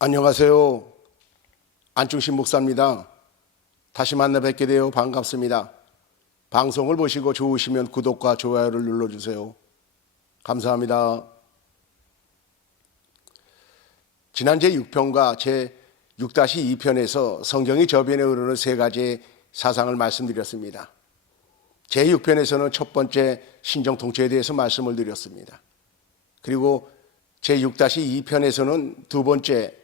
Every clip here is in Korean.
안녕하세요. 안중신 목사입니다. 다시 만나 뵙게 되어 반갑습니다. 방송을 보시고 좋으시면 구독과 좋아요를 눌러주세요. 감사합니다. 지난 제6편과 제6-2편에서 성경이 저변에 흐르는 세 가지의 사상을 말씀드렸습니다. 제6편에서는 첫 번째 신정 통치에 대해서 말씀을 드렸습니다. 그리고 제6-2편에서는 두 번째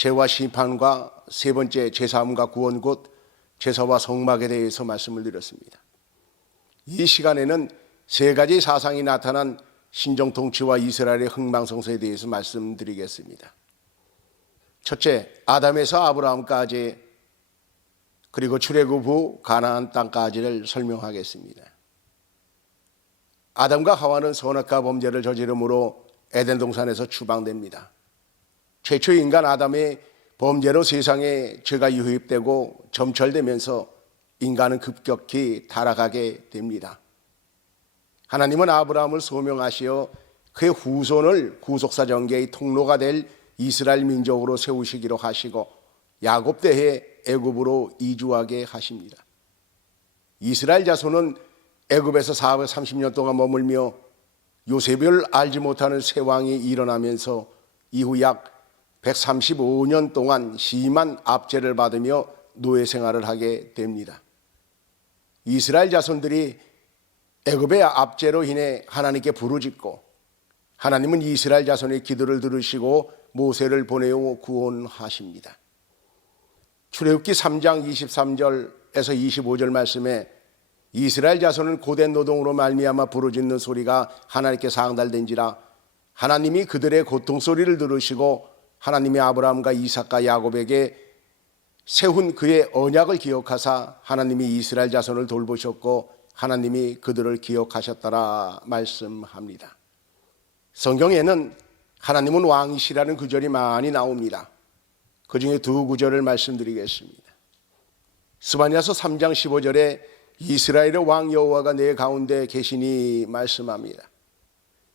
죄와 심판과 세 번째 제사함과 구원 곧 제사와 성막에 대해서 말씀을 드렸습니다. 이 시간에는 세 가지 사상이 나타난 신정통치와 이스라엘의 흥망성쇠에 대해서 말씀드리겠습니다. 첫째, 아담에서 아브라함까지 그리고 출애굽 후 가나안 땅까지를 설명하겠습니다. 아담과 하와는 선악과 범죄를 저지름으로 에덴 동산에서 추방됩니다. 최초 인간 아담의 범죄로 세상에 죄가 유입되고 점철되면서 인간은 급격히 타락하게 됩니다. 하나님은 아브라함을 소명하시어 그의 후손을 구속사 전개의 통로가 될 이스라엘 민족으로 세우시기로 하시고 야곱 때에 애굽으로 이주하게 하십니다. 이스라엘 자손은 애굽에서 430년 동안 머물며 요셉을 알지 못하는 새 왕이 일어나면서 이후 약 135년 동안 심한 압제를 받으며 노예 생활을 하게 됩니다. 이스라엘 자손들이 애굽의 압제로 인해 하나님께 부르짖고 하나님은 이스라엘 자손의 기도를 들으시고 모세를 보내어 구원하십니다. 출애굽기 3장 23절에서 25절 말씀에 이스라엘 자손은 고된 노동으로 말미암아 부르짖는 소리가 하나님께 상달된지라 하나님이 그들의 고통 소리를 들으시고 하나님이 아브라함과 이삭과 야곱에게 세운 그의 언약을 기억하사 하나님이 이스라엘 자손을 돌보셨고 하나님이 그들을 기억하셨더라 말씀합니다. 성경에는 하나님은 왕이시라는 구절이 많이 나옵니다. 그 중에 두 구절을 말씀드리겠습니다. 스바냐서 3장 15절에 이스라엘의 왕 여호와가 내 가운데 계시니 말씀합니다.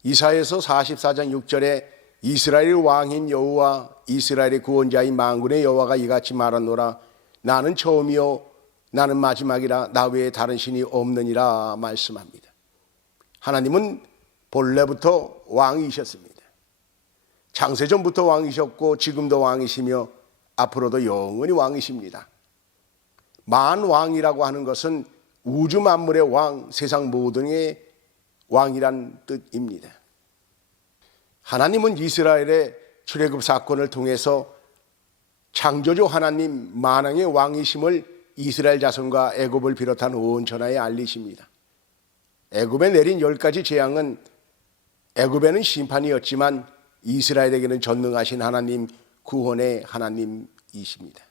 이사야서 44장 6절에 이스라엘의 왕인 여호와 이스라엘의 구원자인 만군의 여호와가 이같이 말하노라 나는 처음이요 나는 마지막이라 나 외에 다른 신이 없느니라 말씀합니다. 하나님은 본래부터 왕이셨습니다. 창세전부터 왕이셨고 지금도 왕이시며 앞으로도 영원히 왕이십니다. 만왕이라고 하는 것은 우주 만물의 왕, 세상 모든의 왕이란 뜻입니다. 하나님은 이스라엘의 출애굽 사건을 통해서 창조주 하나님 만왕의 왕이심을 이스라엘 자손과 애굽을 비롯한 온 천하에 알리십니다. 애굽에 내린 10가지 재앙은 애굽에는 심판이었지만 이스라엘에게는 전능하신 하나님, 구원의 하나님이십니다.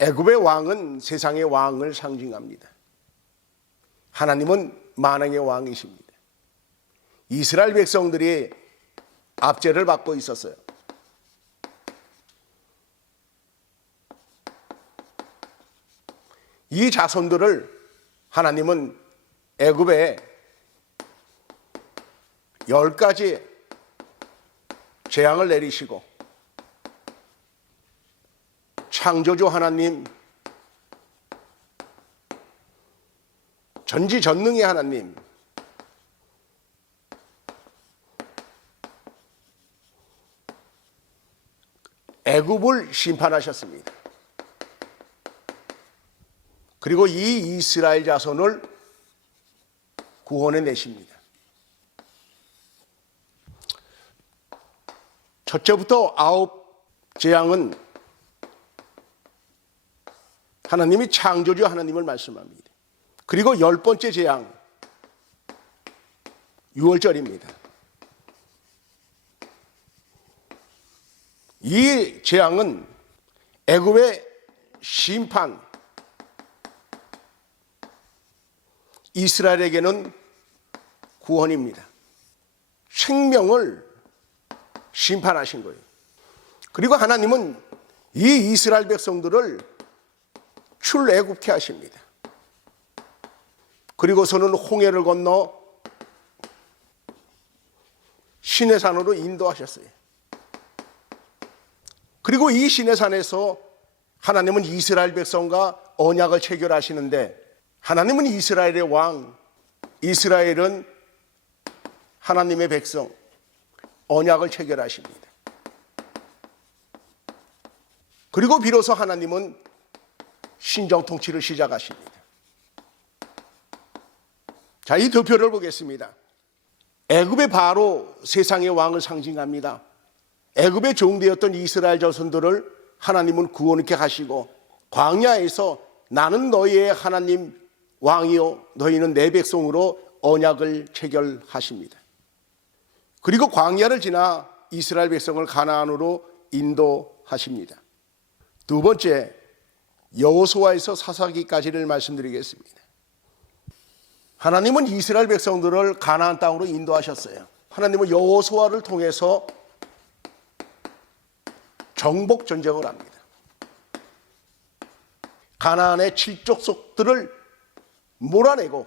애굽의 왕은 세상의 왕을 상징합니다. 하나님은 만왕의 왕이십니다. 이스라엘 백성들이 압제를 받고 있었어요. 이 자손들을 하나님은 애굽에 10가지 재앙을 내리시고 창조주 하나님, 전지전능의 하나님, 애굽을 심판하셨습니다. 그리고 이 이스라엘 자손을 구원해 내십니다. 첫째부터 9 재앙은 하나님이 창조주 하나님을 말씀합니다. 그리고 10번째 재앙 6월절입니다. 이 재앙은 애굽의 심판, 이스라엘에게는 구원입니다. 생명을 심판하신 거예요. 그리고 하나님은 이 이스라엘 백성들을 출애굽케 하십니다. 그리고서는 홍해를 건너 시내산으로 인도하셨어요. 그리고 이 시내산에서 하나님은 이스라엘 백성과 언약을 체결하시는데, 하나님은 이스라엘의 왕, 이스라엘은 하나님의 백성, 언약을 체결하십니다. 그리고 비로소 하나님은 신정 통치를 시작하십니다. 자, 이 도표를 보겠습니다. 애굽의 바로 세상의 왕을 상징합니다. 애굽의 종되었던 이스라엘 자손들을 하나님은 구원케 하시고, 광야에서 나는 너희의 하나님 왕이요 너희는 내 백성으로 언약을 체결하십니다. 그리고 광야를 지나 이스라엘 백성을 가나안으로 인도하십니다. 두 번째, 여호수아에서 사사기까지를 말씀드리겠습니다. 하나님은 이스라엘 백성들을 가나안 땅으로 인도하셨어요. 하나님은 여호수아를 통해서 정복 전쟁을 합니다. 가나안의 칠족속들을 몰아내고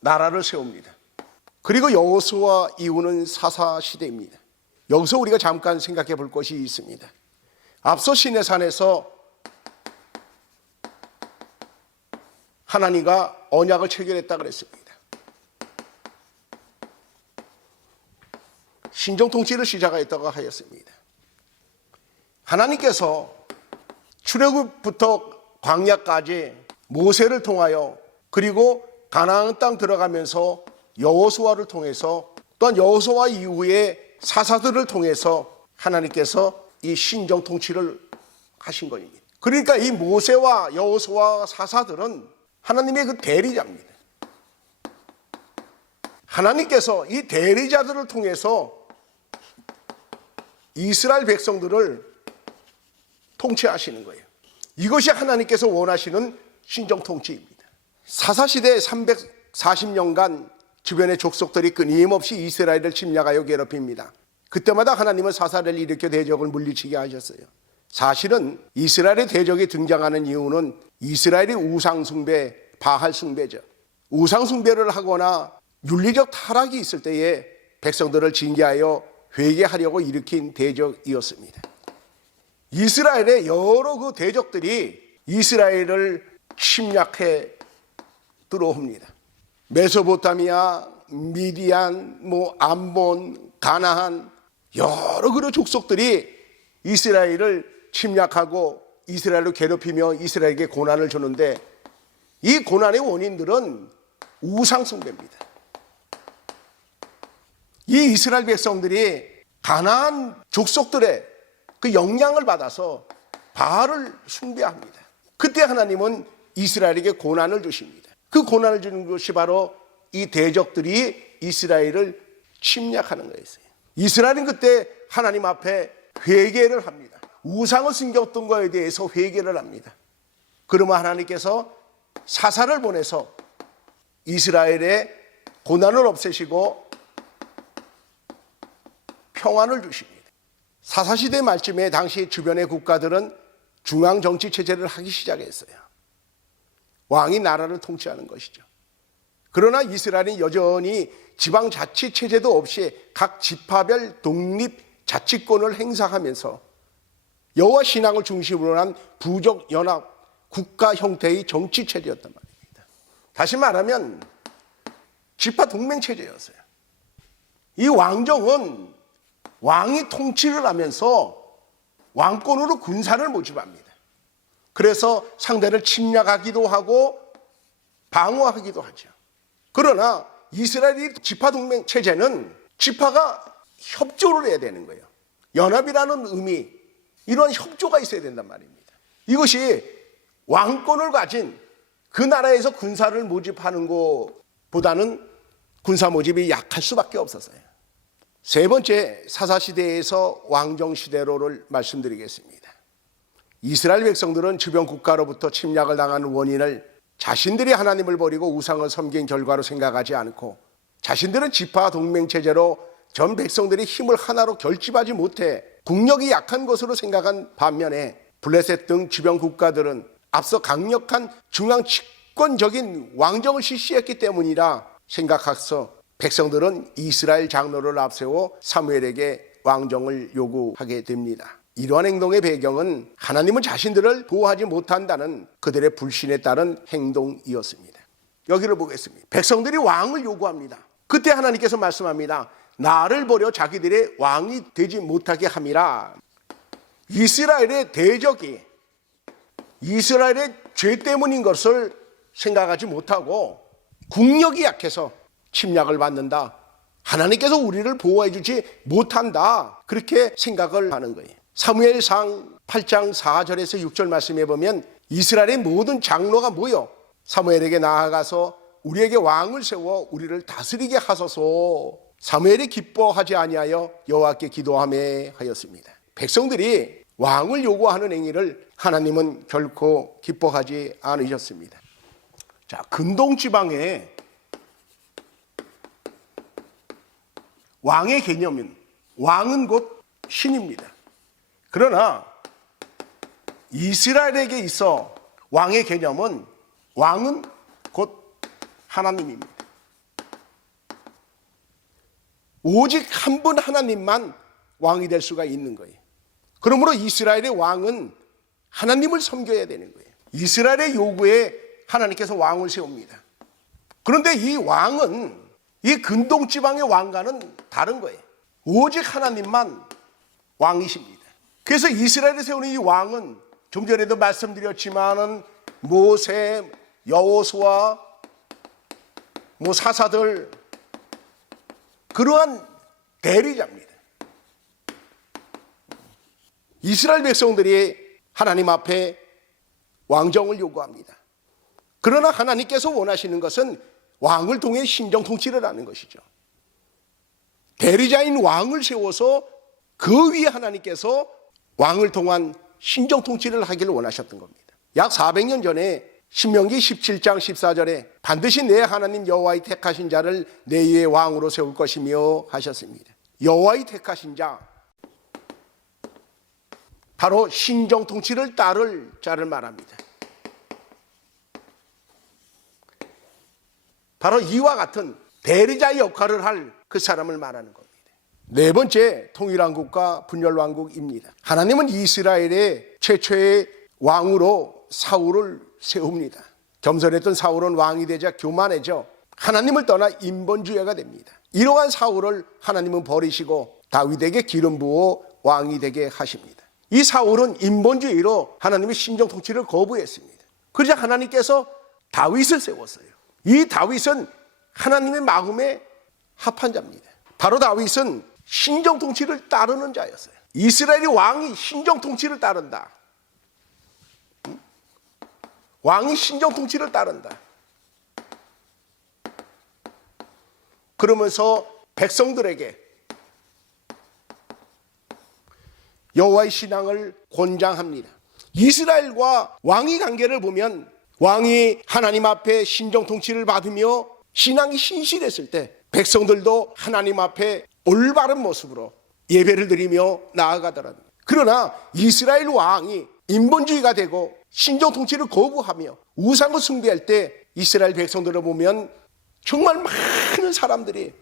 나라를 세웁니다. 그리고 여호수아 이후는 사사시대입니다. 여기서 우리가 잠깐 생각해 볼 것이 있습니다. 앞서 시내산에서 하나님과 언약을 체결했다 그랬습니다. 신정통치를 시작하였다고 하였습니다. 하나님께서 출애굽부터 광야까지 모세를 통하여, 그리고 가나안 땅 들어가면서 여호수아를 통해서, 또한 여호수아 이후에 사사들을 통해서 하나님께서 이 신정 통치를 하신 것입니다. 그러니까 이 모세와 여호수아 사사들은 하나님의 그 대리자입니다. 하나님께서 이 대리자들을 통해서 이스라엘 백성들을 통치하시는 거예요. 이것이 하나님께서 원하시는 신정 통치입니다. 사사시대 340년간 주변의 족속들이 끊임없이 이스라엘을 침략하여 괴롭힙니다. 그때마다 하나님은 사사를 일으켜 대적을 물리치게 하셨어요. 사실은 이스라엘의 대적이 등장하는 이유는 이스라엘의 우상숭배, 바알숭배죠. 우상숭배를 하거나 윤리적 타락이 있을 때에 백성들을 징계하여 회개하려고 일으킨 대적이었습니다. 이스라엘의 여러 그 대적들이 이스라엘을 침략해 들어옵니다. 메소포타미아, 미디안, 암몬, 가나안, 여러 그런 족속들이 이스라엘을 침략하고 이스라엘을 괴롭히며 이스라엘에게 고난을 주는데, 이 고난의 원인들은 우상숭배입니다. 이 이스라엘 백성들이 가나안 족속들의 그 영향을 받아서 바알을 숭배합니다. 그때 하나님은 이스라엘에게 고난을 주십니다. 그 고난을 주는 것이 바로 이 대적들이 이스라엘을 침략하는 거였어요. 이스라엘은 그때 하나님 앞에 회개를 합니다. 우상을 숨겼던 것에 대해서 회개를 합니다. 그러면 하나님께서 사사를 보내서 이스라엘의 고난을 없애시고 평안을 주십니다. 사사시대 말쯤에 당시 주변의 국가들은 중앙정치체제를 하기 시작했어요. 왕이 나라를 통치하는 것이죠. 그러나 이스라엘은 여전히 지방자치체제도 없이 각 지파별 독립자치권을 행사하면서 여호와 신앙을 중심으로 한 부족연합 국가 형태의 정치체제였단 말입니다. 다시 말하면 지파동맹체제였어요. 이 왕정은 왕이 통치를 하면서 왕권으로 군사를 모집합니다. 그래서 상대를 침략하기도 하고 방어하기도 하죠. 그러나 이스라엘의 지파동맹 체제는 지파가 협조를 해야 되는 거예요. 연합이라는 의미, 이런 협조가 있어야 된단 말입니다. 이것이 왕권을 가진 그 나라에서 군사를 모집하는 것보다는 군사 모집이 약할 수밖에 없었어요. 세 번째 사사시대에서 왕정시대로를 말씀드리겠습니다. 이스라엘 백성들은 주변 국가로부터 침략을 당하는 원인을 자신들이 하나님을 버리고 우상을 섬긴 결과로 생각하지 않고 자신들은 지파 동맹 체제로 전 백성들이 힘을 하나로 결집하지 못해 국력이 약한 것으로 생각한 반면에 블레셋 등 주변 국가들은 앞서 강력한 중앙 집권적인 왕정을 실시했기 때문이라 생각해서 백성들은 이스라엘 장로를 앞세워 사무엘에게 왕정을 요구하게 됩니다. 이러한 행동의 배경은 하나님은 자신들을 보호하지 못한다는 그들의 불신에 따른 행동이었습니다. 여기를 보겠습니다. 백성들이 왕을 요구합니다. 그때 하나님께서 말씀합니다. 나를 버려 자기들의 왕이 되지 못하게 함이라. 이스라엘의 대적이 이스라엘의 죄 때문인 것을 생각하지 못하고 국력이 약해서 침략을 받는다. 하나님께서 우리를 보호해 주지 못한다. 그렇게 생각을 하는 거예요. 사무엘상 8장 4절에서 6절 말씀해 보면 이스라엘의 모든 장로가 모여 사무엘에게 나아가서 우리에게 왕을 세워 우리를 다스리게 하소서. 사무엘이 기뻐하지 아니하여 여호와께 기도하며 하였습니다. 백성들이 왕을 요구하는 행위를 하나님은 결코 기뻐하지 않으셨습니다. 자, 근동 지방에 왕의 개념은 왕은 곧 신입니다. 그러나 이스라엘에게 있어 왕의 개념은 왕은 곧 하나님입니다. 오직 한 분 하나님만 왕이 될 수가 있는 거예요. 그러므로 이스라엘의 왕은 하나님을 섬겨야 되는 거예요. 이스라엘의 요구에 하나님께서 왕을 세웁니다. 그런데 이 왕은 이 근동 지방의 왕과는 다른 거예요. 오직 하나님만 왕이십니다. 그래서 이스라엘에 세우는 이 왕은 좀 전에도 말씀드렸지만은 모세, 여호수아, 사사들 그러한 대리자입니다. 이스라엘 백성들이 하나님 앞에 왕정을 요구합니다. 그러나 하나님께서 원하시는 것은 왕을 통해 신정 통치를 하는 것이죠. 대리자인 왕을 세워서 그 위에 하나님께서 왕을 통한 신정 통치를 하기를 원하셨던 겁니다. 약 400년 전에 신명기 17장 14절에 반드시 내 하나님 여호와의 택하신 자를 내 위에 왕으로 세울 것이며 하셨습니다. 여호와의 택하신 자, 바로 신정 통치를 따를 자를 말합니다. 바로 이와 같은 대리자의 역할을 할 그 사람을 말하는 겁니다. 네 번째, 통일왕국과 분열왕국입니다. 하나님은 이스라엘의 최초의 왕으로 사울을 세웁니다. 겸손했던 사울은 왕이 되자 교만해져 하나님을 떠나 인본주의가 됩니다. 이러한 사울을 하나님은 버리시고 다윗에게 기름 부어 왕이 되게 하십니다. 이 사울은 인본주의로 하나님의 신정 통치를 거부했습니다. 그러자 하나님께서 다윗을 세웠어요. 이 다윗은 하나님의 마음에 합한 자입니다. 바로 다윗은 신정 통치를 따르는 자였어요. 이스라엘의 왕이 신정 통치를 따른다. 왕이 신정 통치를 따른다. 그러면서 백성들에게 여호와의 신앙을 권장합니다. 이스라엘과 왕의 관계를 보면 왕이 하나님 앞에 신정 통치를 받으며 신앙이 신실했을 때 백성들도 하나님 앞에 올바른 모습으로 예배를 드리며 나아가더랍니다. 그러나 이스라엘 왕이 인본주의가 되고 신정 통치를 거부하며 우상을 숭배할 때 이스라엘 백성들을 보면 정말 많은 사람들이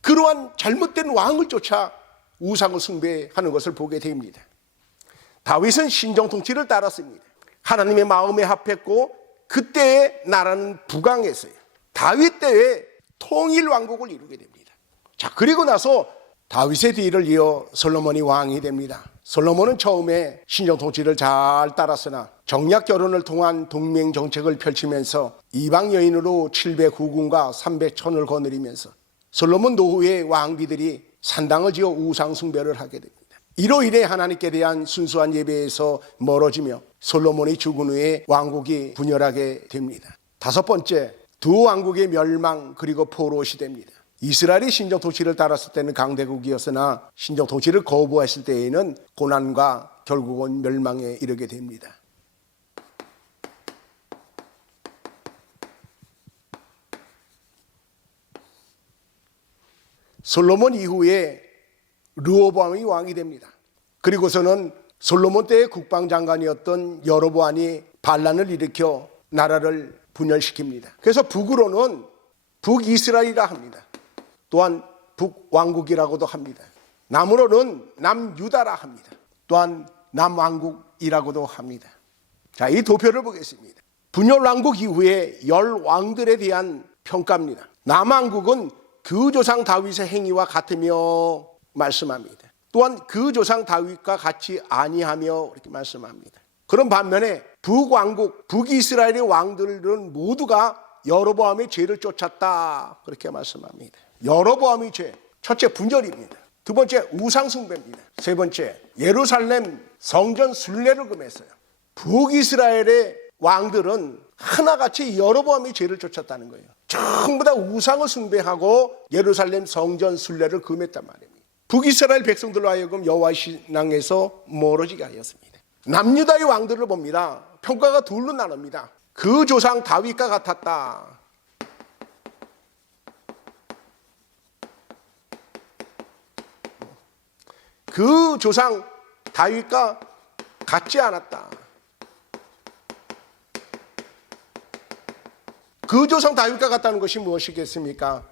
그러한 잘못된 왕을 쫓아 우상을 숭배하는 것을 보게 됩니다. 다윗은 신정 통치를 따랐습니다. 하나님의 마음에 합했고 그때의 나라는 부강했어요. 다윗 때에 통일 왕국을 이루게 됩니다. 자, 그리고 나서 다윗의 뒤를 이어 솔로몬이 왕이 됩니다. 솔로몬은 처음에 신정 통치를 잘 따랐으나 정략 결혼을 통한 동맹 정책을 펼치면서 이방 여인으로 700후궁과 300천을 거느리면서 솔로몬 노후의 왕비들이 산당을 지어 우상 숭배를 하게 됩니다. 이로 인해 하나님께 대한 순수한 예배에서 멀어지며 솔로몬이 죽은 후에 왕국이 분열하게 됩니다. 다섯 번째, 두 왕국의 멸망 그리고 포로 시대입니다. 이스라엘이 신정 통치를 따랐을 때는 강대국이었으나 신정 통치를 거부했을 때에는 고난과 결국은 멸망에 이르게 됩니다. 솔로몬 이후에 르호보암이 왕이 됩니다. 그리고서는 솔로몬 때의 국방장관이었던 여로보암이 반란을 일으켜 나라를 분열시킵니다. 그래서 북으로는 북이스라엘이라 합니다. 또한 북왕국이라고도 합니다. 남으로는 남유다라 합니다. 또한 남왕국이라고도 합니다. 자, 이 도표를 보겠습니다. 분열왕국 이후에 10왕들에 대한 평가입니다. 남왕국은 그 조상 다윗의 행위와 같으며 말씀합니다. 또한 그 조상 다윗과 같이 아니하며 이렇게 말씀합니다. 그런 반면에 북왕국, 북이스라엘의 왕들은 모두가 여로보암의 죄를 쫓았다 그렇게 말씀합니다. 여로보암의 죄, 첫째 분열입니다. 두 번째 우상 숭배입니다. 세 번째 예루살렘 성전 순례를 금했어요. 북이스라엘의 왕들은 하나같이 여로보암의 죄를 쫓았다는 거예요. 전부 다 우상을 숭배하고 예루살렘 성전 순례를 금했단 말입니다. 북이스라엘 백성들로 하여금 여호와 신앙에서 멀어지게 하였습니다. 남유다의 왕들을 봅니다. 평가가 둘로 나눕니다. 그 조상 다윗과 같았다. 그 조상 다윗과 같지 않았다. 그 조상 다윗과 같다는 것이 무엇이겠습니까?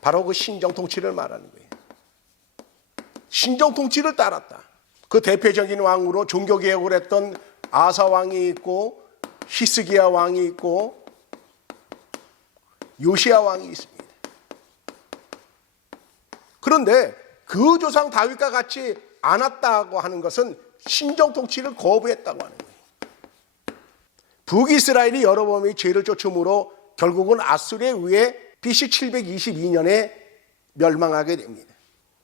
바로 그 신정 통치를 말하는 거예요. 신정 통치를 따랐다. 그 대표적인 왕으로 종교개혁을 했던 아사 왕이 있고 히스기야 왕이 있고 요시야 왕이 있습니다. 그런데 그 조상 다윗과 같이 않았다고 하는 것은 신정 통치를 거부했다고 하는 거예요. 북이스라엘이 여로보암의 죄를 쫓음으로 결국은 아수르에 의해 BC 722년에 멸망하게 됩니다.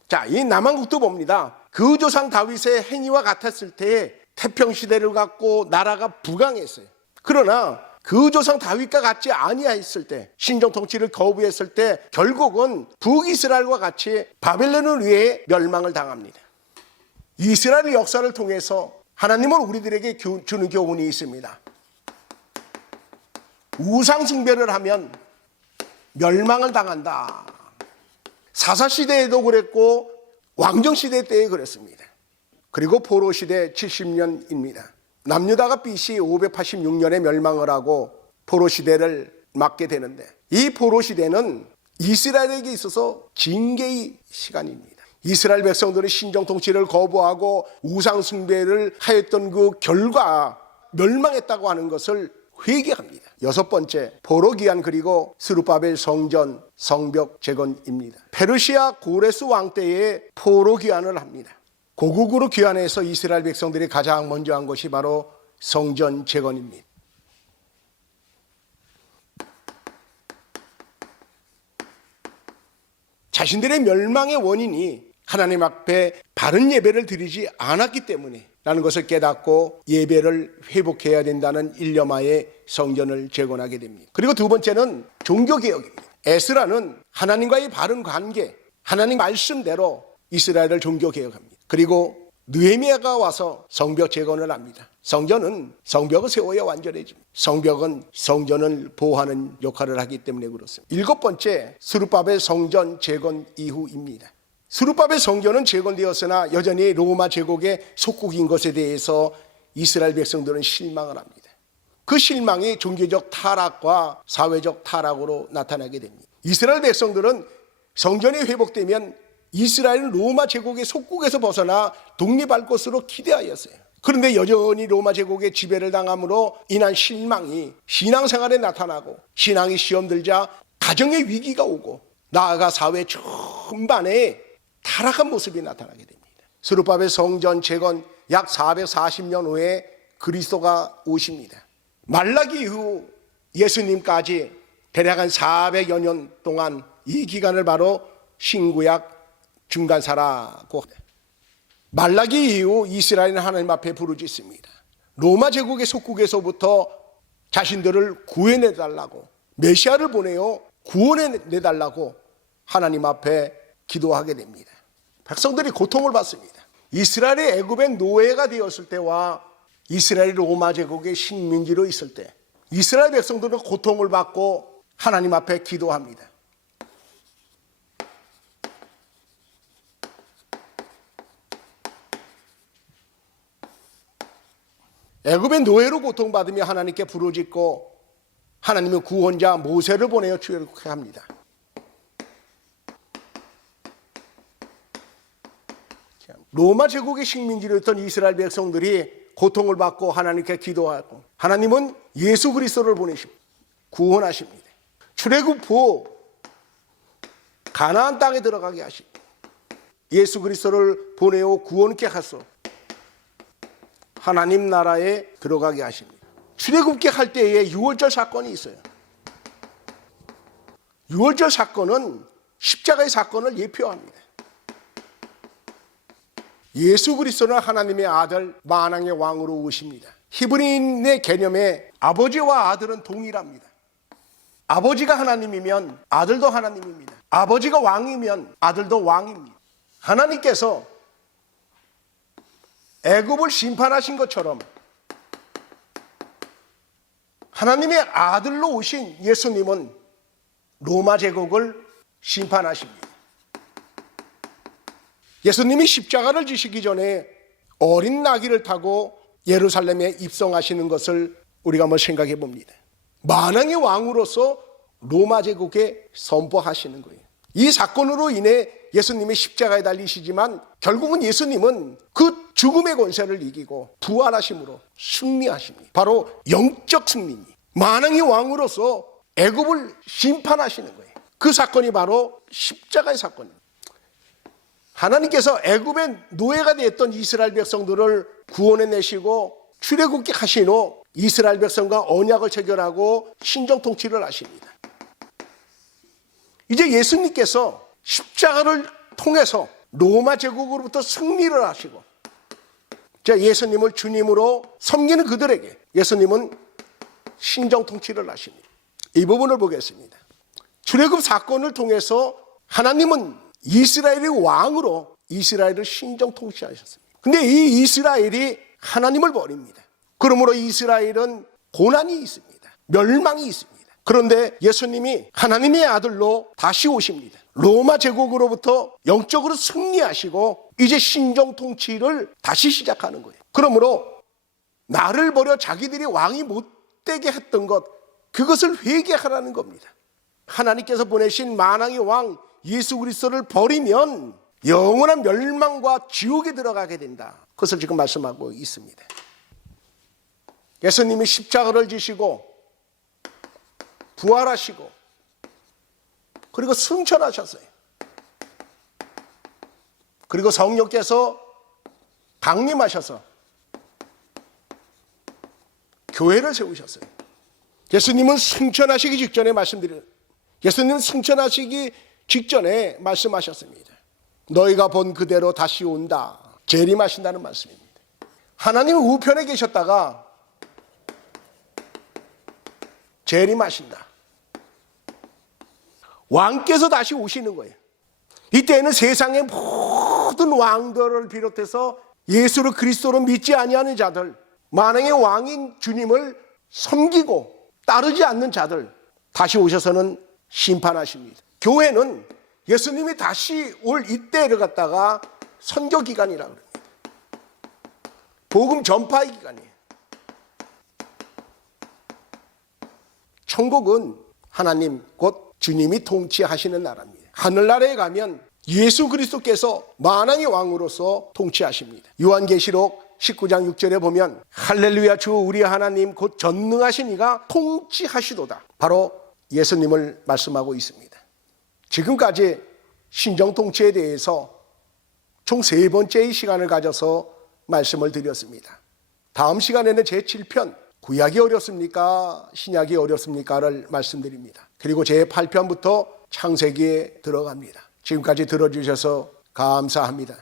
자, 이 남왕국도 봅니다. 그 조상 다윗의 행위와 같았을 때에 태평시대를 갖고 나라가 부강했어요. 그러나 그 조상 다윗과 같지 아니하였을 때, 신정 통치를 거부했을 때 결국은 북이스라엘과 같이 바벨론을 위해 멸망을 당합니다. 이스라엘 역사를 통해서 하나님은 우리들에게 주는 교훈이 있습니다. 우상 숭배를 하면 멸망을 당한다. 사사시대에도 그랬고 왕정시대 때에 그랬습니다. 그리고 포로시대 70년입니다. 남유다가 BC 586년에 멸망을 하고 포로시대를 맞게 되는데, 이 포로시대는 이스라엘에게 있어서 징계의 시간입니다. 이스라엘 백성들이 신정 통치를 거부하고 우상 숭배를 하였던 그 결과 멸망했다고 하는 것을 회개합니다. 여섯 번째, 포로기한 그리고 스룹바벨 성전 성벽 재건입니다. 페르시아 고레스 왕 때에 포로기한을 합니다. 고국으로 귀환해서 이스라엘 백성들이 가장 먼저 한 것이 바로 성전 재건입니다. 자신들의 멸망의 원인이 하나님 앞에 바른 예배를 드리지 않았기 때문에 라는 것을 깨닫고 예배를 회복해야 된다는 일념하에 성전을 재건하게 됩니다. 그리고 두 번째는 종교개혁입니다. 에스라는 하나님과의 바른 관계, 하나님 말씀대로 이스라엘을 종교개혁합니다. 그리고 느헤미야가 와서 성벽 재건을 합니다. 성벽을 세워야 완전해집니다. 성벽은 성전을 보호하는 역할을 하기 때문에 그렇습니다. 일곱 번째, 스룹바벨 성전 재건 이후입니다. 스룹바벨 성전은 재건되었으나 여전히 로마 제국의 속국인 것에 대해서 이스라엘 백성들은 실망을 합니다. 그 실망이 종교적 타락과 사회적 타락으로 나타나게 됩니다. 이스라엘 백성들은 성전이 회복되면 이스라엘은 로마 제국의 속국에서 벗어나 독립할 것으로 기대하였어요. 그런데 여전히 로마 제국의 지배를 당함으로 인한 실망이 신앙생활에 나타나고, 신앙이 시험들자 가정의 위기가 오고, 나아가 사회 전반에 타락한 모습이 나타나게 됩니다. 스룹바벨 성전 재건 약 440년 후에 그리스도가 오십니다. 말라기 이후 예수님까지 대략 한 400여 년 동안 이 기간을 바로 신구약 중간사라고 합니다. 말라기 이후 이스라엘은 하나님 앞에 부르짖습니다. 로마 제국의 속국에서부터 자신들을 구해내달라고, 메시아를 보내어 구원해내달라고 하나님 앞에 기도하게 됩니다. 백성들이 고통을 받습니다. 이스라엘이 애굽의 노예가 되었을 때와 이스라엘이 로마 제국의 식민지로 있을 때 이스라엘 백성들은 고통을 받고 하나님 앞에 기도합니다. 애굽의 노예로 고통받으며 하나님께 부르짖고 하나님의 구원자 모세를 보내어 출애굽케 합니다. 로마 제국의 식민지였던 이스라엘 백성들이 고통을 받고 하나님께 기도하고 하나님은 예수 그리스도를 보내십니다. 구원하십니다. 출애굽 후 가나안 땅에 들어가게 하십니다. 예수 그리스도를 보내어 구원케 하소 하나님 나라에 들어가게 하십니다. 출애굽게 할 때에 유월절 사건이 있어요. 유월절 사건은 십자가의 사건을 예표합니다. 예수 그리스도는 하나님의 아들 만왕의 왕으로 오십니다. 히브리인의 개념에 아버지와 아들은 동일합니다. 아버지가 하나님이면 아들도 하나님입니다. 아버지가 왕이면 아들도 왕입니다. 하나님께서 애굽을 심판하신 것처럼 하나님의 아들로 오신 예수님은 로마 제국을 심판하십니다. 예수님이 십자가를 지시기 전에 어린 나귀를 타고 예루살렘에 입성하시는 것을 우리가 한번 생각해 봅니다. 만왕의 왕으로서 로마 제국에 선포하시는 거예요. 이 사건으로 인해 예수님이 십자가에 달리시지만 결국은 예수님은 그 죽음의 권세를 이기고 부활하심으로 승리하십니다. 바로 영적 승리입니다. 만왕의 왕으로서 애굽을 심판하시는 거예요. 그 사건이 바로 십자가의 사건입니다. 하나님께서 애굽의 노예가 되었던 이스라엘 백성들을 구원해내시고 출애굽게 하신 후 이스라엘 백성과 언약을 체결하고 신정 통치를 하십니다. 이제 예수님께서 십자가를 통해서 로마 제국으로부터 승리를 하시고 예수님을 주님으로 섬기는 그들에게 예수님은 신정 통치를 하십니다. 이 부분을 보겠습니다. 출애굽 사건을 통해서 하나님은 이스라엘의 왕으로 이스라엘을 신정 통치하셨습니다. 근데 이 이스라엘이 하나님을 버립니다. 그러므로 이스라엘은 고난이 있습니다. 멸망이 있습니다. 그런데 예수님이 하나님의 아들로 다시 오십니다. 로마 제국으로부터 영적으로 승리하시고 이제 신정 통치를 다시 시작하는 거예요. 그러므로 나를 버려 자기들이 왕이 못 되게 했던 것, 그것을 회개하라는 겁니다. 하나님께서 보내신 만왕의 왕 예수 그리스도를 버리면 영원한 멸망과 지옥에 들어가게 된다. 그것을 지금 말씀하고 있습니다. 예수님이 십자가를 지시고 부활하시고 그리고 승천하셨어요. 그리고 성령께서 강림하셔서 교회를 세우셨어요. 예수님은 승천하시기 직전에 예수님은 승천하시기 직전에 말씀하셨습니다. 너희가 본 그대로 다시 온다. 재림하신다는 말씀입니다. 하나님은 우편에 계셨다가 재림하신다. 왕께서 다시 오시는 거예요. 이때는 세상의 모든 왕들을 비롯해서 예수를 그리스도로 믿지 아니하는 자들, 만왕의 왕인 주님을 섬기고 따르지 않는 자들 다시 오셔서는 심판하십니다. 교회는 예수님이 다시 올 이때를 갖다가 선교 기간이라고 합니다. 복음 전파의 기간이에요. 천국은 하나님 곧 주님이 통치하시는 나라입니다. 하늘나라에 가면 예수 그리스도께서 만왕의 왕으로서 통치하십니다. 요한계시록 19장 6절에 보면 할렐루야 주 우리 하나님 곧 전능하신 이가 통치하시도다. 바로 예수님을 말씀하고 있습니다. 지금까지 신정통치에 대해서 총 3번째의 시간을 가져서 말씀을 드렸습니다. 다음 시간에는 제7편 구약이 어렵습니까? 신약이 어렵습니까?를 말씀드립니다. 그리고 제8편부터 창세기에 들어갑니다. 지금까지 들어주셔서 감사합니다.